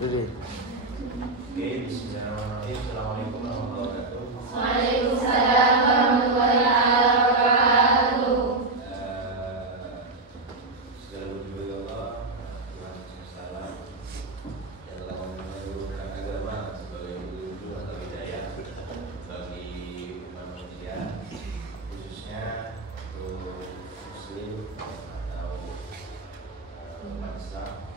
Jadi. Oke, bismillahirrahmanirrahim. Assalamualaikum warahmatullahi wabarakatuh. Waalaikumsalam warahmatullahi wabarakatuh. Segala puji bagi Allah, Tuhan semesta alam, yang telah menurunkan agama sebagai petunjuk atau hidayah bagi umat manusia, khususnya untuk Muslim atau umat Islam.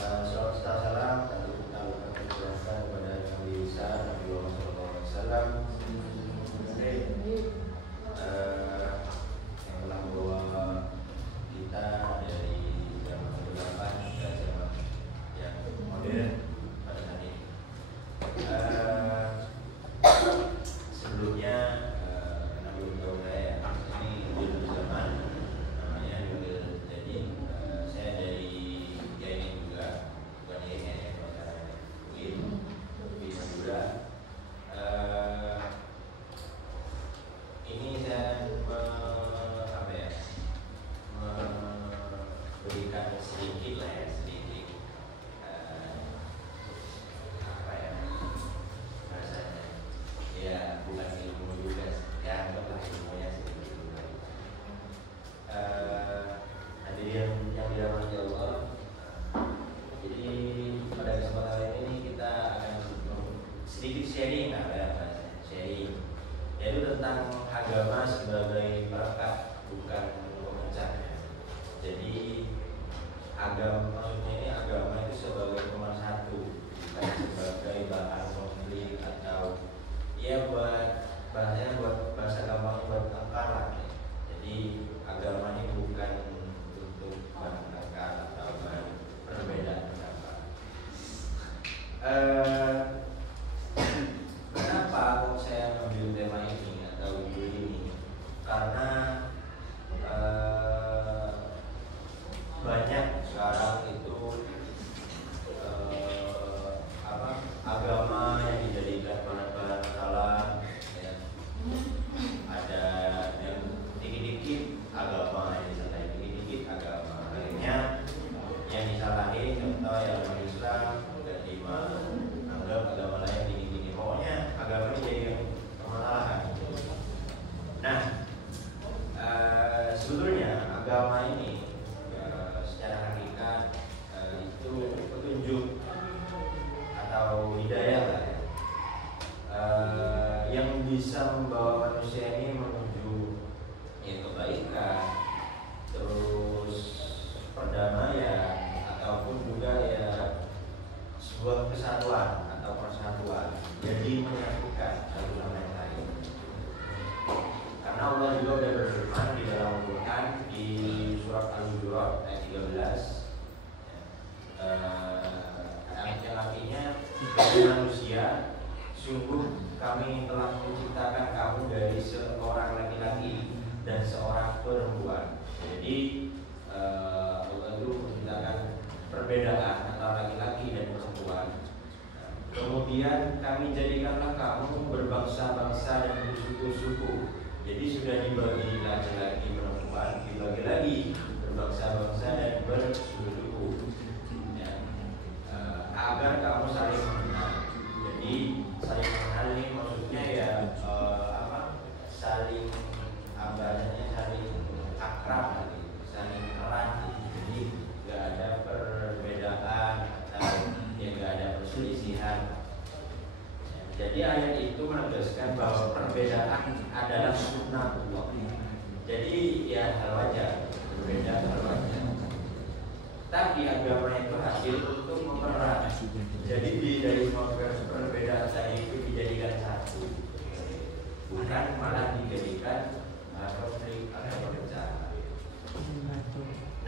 Salam salam tentu kita berterima kepada Nabi Isa, Nabi Muhammad SAW, yang telah membawa kita dari zaman kegelapan ke zaman yang modern pada hari ini. Sebelumnya karena belum tahu saya, ini judul zaman namanya juga jadi saya dari ini juga bukan ini ya pelajarannya UIN Madura. Ini saya memberikan sedikit lah ya, sedikit rasanya ya, bukan ilmu juga ya, anggaplah ilmunya sedikit juga. Hadirin yang dirahmati Allah, jadi pada kesempatan ini kita akan sedikit sharing, sharing, yaitu tentang agama sebagai perekat, bukan pemecah. Jadi agama, maksudnya ini agama itu sebagai pemersatu, bukan sebagai bahan konflik atau ya buat bahasanya, buat bahasa gampangnya buat tengkar lah. Jadi agama ini bukan untuk bahan tengkar atau bahan perbedaan pendapat. Kenapa kok saya mengambil tema ini atau judul ini? Karena banyak sekarang itu agama yang dijadikan bahan salah ya. Ada yang dikit-dikit agama yang disalahin, dikit-dikit agama, akhirnya yang disalahin contoh yang Islam udah terima, anggap agama lain gini-gini, pokoknya agama ini jadi permasalahan. Nah, sebetulnya agama ini secara hakikat itu petunjuk atau hidayah lah ya, yang bisa membawa manusia ini menuju ya, kebaikan, terus perdamaian, ataupun juga ya sebuah kesatuan atau persatuan, jadi menyatukan satu sama yang lain. Karena Allah juga sudah berfirman di dalam Al-Quran di surat Al-Hujurat ayat 13, ayat yang artinya, dari manusia, sungguh kami telah menciptakan kamu dari seorang laki-laki dan seorang perempuan. Jadi Allah itu menciptakan perbedaan antara laki-laki dan perempuan. Kemudian kami jadikanlah kamu berbangsa-bangsa dan bersuku-suku. Jadi sudah dibagi laki-laki perempuan, dibagi lagi berbangsa-bangsa dan bersuku-suku ya, agar kamu saling mengenal. Jadi saling mengenal ini maksudnya ya saling saling akrab lagi, saling erat. Jadi nggak ada perbedaan atau ya nggak ada perselisihan. Jadi ayat itu menegaskan bahwa perbedaan adalah sunnatullah. Jadi ya hal wajar, berbeda hal wajar. Tapi agama itu hasil untuk mempererat. Jadi dari semua perbedaan tadi itu dijadikan satu, bukan malah dijadikan konflik atau perpecahan.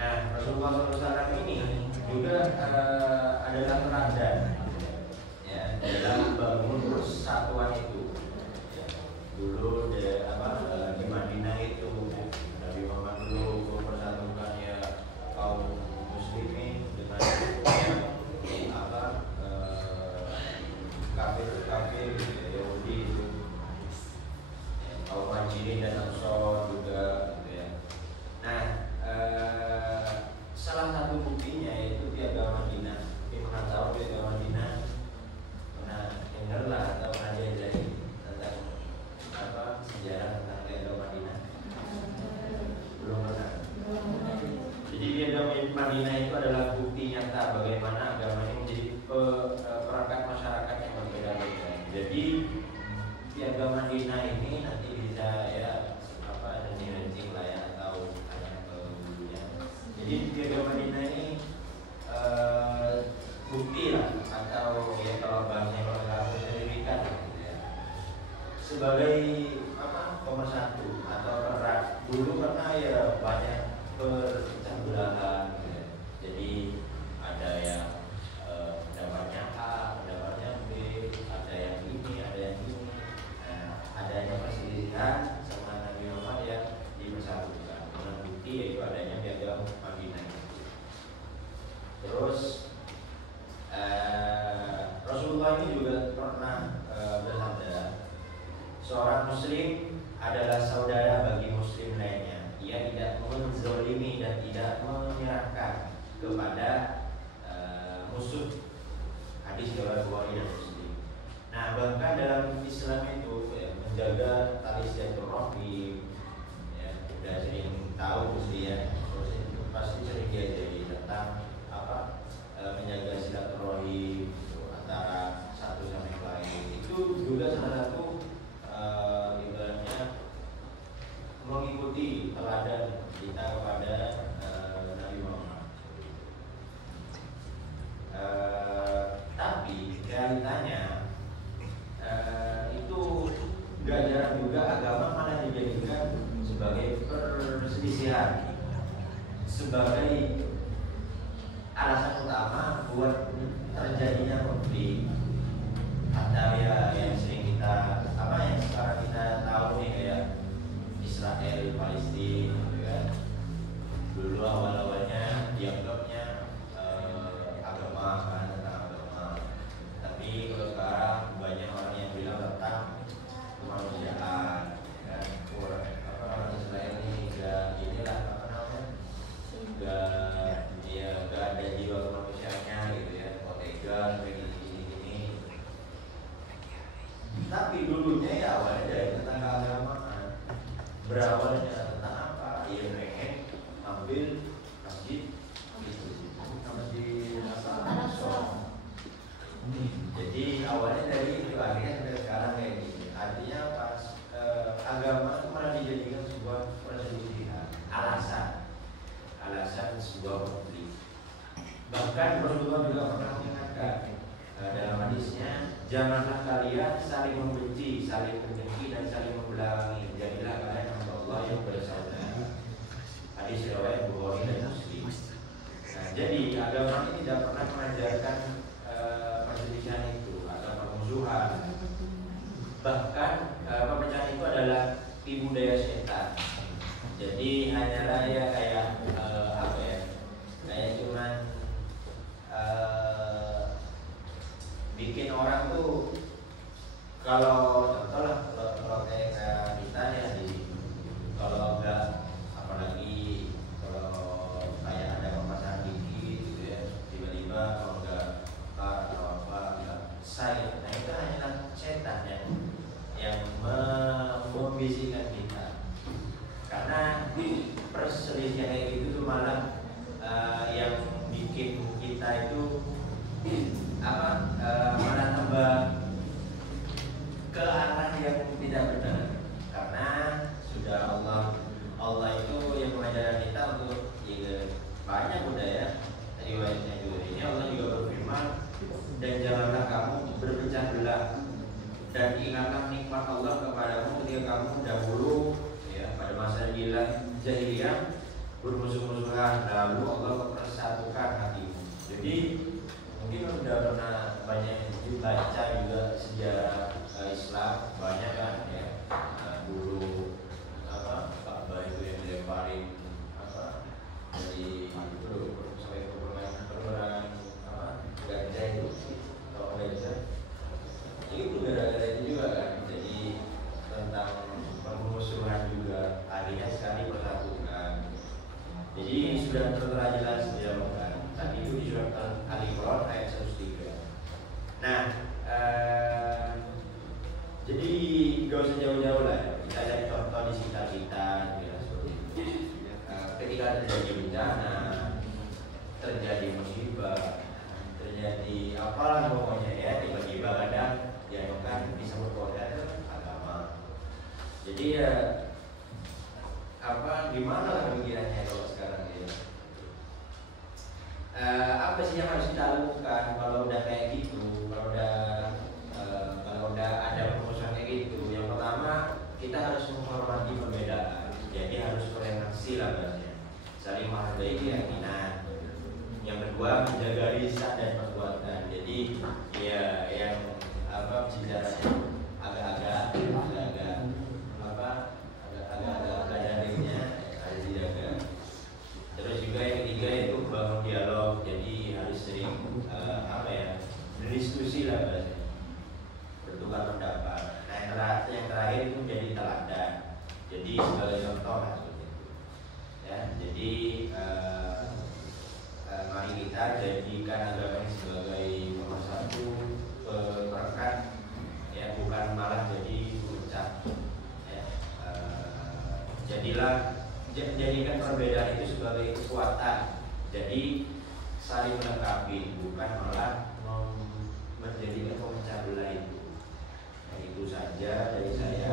Nah, Rasulullah SAW ini juga adalah teladan ya, dalam bangun persatuan itu ya. Dulu di Madinah itu Nabi Muhammad dulu mempersatukan ya kaum muslimin dengan kafir Yahudi itu ya, kaum Muhajirin dan Ansor juga gitu ya. Nah, salah satu buktinya yaitu di agama Madinah bukti nyata bagaimana agama ini menjadi perangkat masyarakat yang berbeda-beda. Jadi di agama Madinah ini nanti bisa ya ada ranking lah ya atau ada dulunya. Jadi di agama Madinah ini bukti lah atau ya kalau bahasanya kalau sertifikat ya, sebagai pemersatu atau perak. Dulu karena ya banyak perpecah belahan ya. Jadi ada yang pendapatnya A, pendapatnya B, ada yang ini, ada yang ini. Adanya perselisihan sama Nabi Muhammad yang dipersatukan dengan bukti yaitu adanya piagam Madinah. Terus Rasulullah ini juga pernah bersabda, seorang muslim adalah saudara bagi muslim lainnya. Ia tidak menzolimi dan tidak menyerahkan kepada musuh. Hadis riwayat Bukhari dan Muslim. Nah, bahkan dalam Islam itu ya, menjaga tali silaturahmi ya, sudah sering tahu mesti ya, pasti sering diajari tentang menjaga silaturahmi antara satu sama yang lain. Itu juga salah satu ibaratnya mengikuti teladan kita kepada Nabi Muhammad. Tapi realitanya itu gak jarang juga agama malah dijadikan sebagai perselisihan, sebagai alasan utama buat terjadinya konflik. Atau ya yang sering kita yang sekarang kita tahu nih kayak Israel Palestina gitu kan. Dulu awal-awalnya dianggapnya agama kan, tentang agama. Tapi kalau sekarang banyak orang yang bilang tentang kemanusiaan kan. Orang Israel ini inilah gak ada jiwa kemanusiaannya gitu ya, tega kayak gini. Tapi dulunya ya awalnya dari tentang keagamaan. Berawalnya tentang apa? Ya pengen ambil masjid itu, masjid jadi awalnya dari itu, akhirnya sampai sekarang kayak gini. Artinya pas agama itu malah dijadikan sebuah perselisihan, alasan sebuah konflik. Bahkan Rasulullah juga pernah mengingatkan dalam hadisnya, janganlah kalian saling membenci, saling mendengki dan saling membelakangi. Jadilah kalian hamba Allah yang bersaudara. Hadis riwayat Bukhari dan Muslim. Nah, jadi agama ini tidak pernah mengajarkan perselisihan itu atau permusuhan. Bahkan perpecahan itu adalah tipu daya setan. Jadi hanyalah ya kayak kayak cuman bikin orang tuh kalau contoh lah kalau kayak kita ya kalau enggak apalagi kalau kayak ada pemasangan gigi gitu ya, tiba-tiba kalau enggak atau apa enggak saya, nah itu hanyalah setan yang membisikkan kita. Karena perselisihan kayak gitu tuh malah yang bikin kita itu malah tambah ke arah yang tidak benar. Karena sudah Allah itu yang mengajarkan kita untuk banyak budaya riwayatnya juga. Ini Allah juga berfirman, dan janganlah kamu berpecah belah dan ingatlah nikmat Allah kepadamu ketika kamu dahulu pada masa jahiliyah bermusuh-musuhan, lalu Allah mempersatukan hatimu. Jadi mungkin sudah pernah banyak baca juga sejarah Islam, banyak kan ya. Dulu Ka'bah itu yang dilemparin dari itu sampai ke peperangan gajah itu, atau gajah. Itu gara-gara itu juga kan. Jadi tentang permusuhan juga akhirnya sekali persatukan. Jadi sudah tertera jelas di dalam Quran. Tadi itu di surat Al-Imran ayat 103. Nah, jadi gak usah jauh-jauh lah. Kita lihat contoh di sekitar kita, ya, seperti itu. Ketika terjadi bencana, terjadi musibah. hafalan pokoknya ya, tiba-tiba kadang ya kan disebut Quran itu agama. Jadi ya gimana lah pikirannya kalau sekarang ya? Apa sih yang harus kita lakukan kalau udah kayak gitu, kalau udah ada permusuhan kayak gitu? Yang pertama kita harus menghormati perbedaan, jadi harus toleransi lah bahasanya, saling menghargai keyakinan. Yang kedua menjaga lisan dan perbuatan. Jadi ya yang bicaranya agak-agak darinya harus dijaga. Terus juga yang ketiga itu bangun dialog, jadi harus sering berdiskusi lah bahasanya, bertukar pendapat. Nah yang terakhir itu menjadi teladan, jadi sebagai contoh lah seperti itu ya. Jadi mari kita jadikan agama ini sebagai nomor satu perekat ya, bukan malah jadi puncak ya. Jadikan perbedaan itu sebagai kekuatan, jadi saling melengkapi, bukan malah menjadikan pemecah belah itu. Nah, itu saja dari saya.